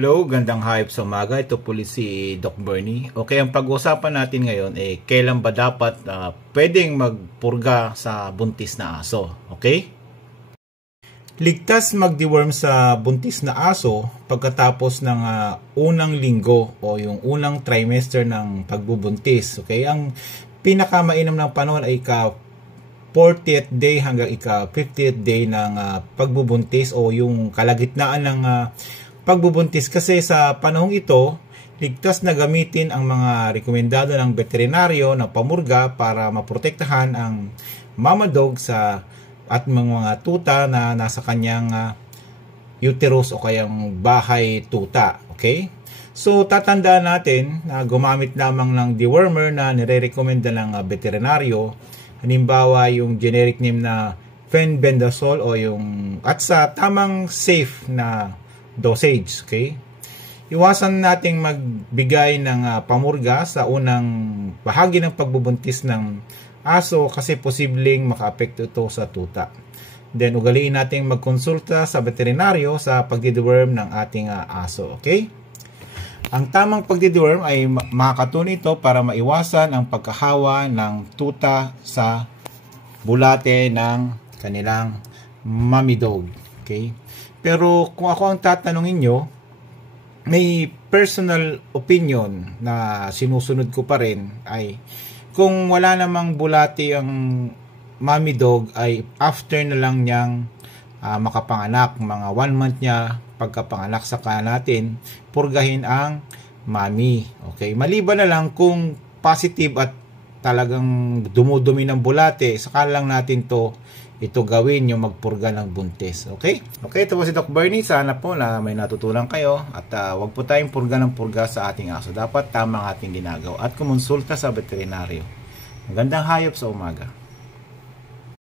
Hello, gandang hayop sa umaga. Ito po si Doc Bernie. Okay, ang pag-uusapan natin ngayon kailan ba dapat pwedeng magpurga sa buntis na aso. Okay? Ligtas mag-deworm sa buntis na aso pagkatapos ng unang linggo o yung unang trimester ng pagbubuntis. Okay? Ang pinakamainam ng panahon ay ika 40th day hanggang ika 50th day ng pagbubuntis o yung kalagitnaan ng pagbubuntis, kasi sa panahong ito ligtas na gamitin ang mga rekomendado ng veterinaryo na pamurga para maprotektahan ang mama dog at mga tuta na nasa kanyang uterus o kayang bahay tuta. Okay? So tatandaan natin na gumamit lamang ng dewormer na nire-recommenda ng veterinaryo. Halimbawa yung generic name na fenbendazole o yung at sa tamang safe na dosage. Okay? Iwasan nating magbigay ng pamurga sa unang bahagi ng pagbubuntis ng aso kasi posibleng makaapekto ito sa tuta. Then ugaliin nating magkonsulta sa veterinaryo sa pagdideworm ng ating aso. Okay? Ang tamang pagdideworm ay makakatulong ito para maiwasan ang pagkahawa ng tuta sa bulate ng kanilang mommy dog. Okay? Pero kung ako ang tatanungin nyo, may personal opinion na sinusunod ko pa rin ay kung wala namang bulati ang mommy dog ay after na lang niyang makapanganak, mga 1 month niya pagkapanganak, saka natin purgahin ang mommy. Okay? Maliban na lang kung positive at talagang dumudumi ng bulate, saka lang natin ito gawin, yung magpurga ng buntis. Okay? Okay, ito po si Doc Bernie. Sana po na may natutunan kayo at wag po tayong purga ng purga sa ating aso. Dapat tama ang ating ginagawa at kumonsulta sa veterinaryo. Magandang hayop sa umaga.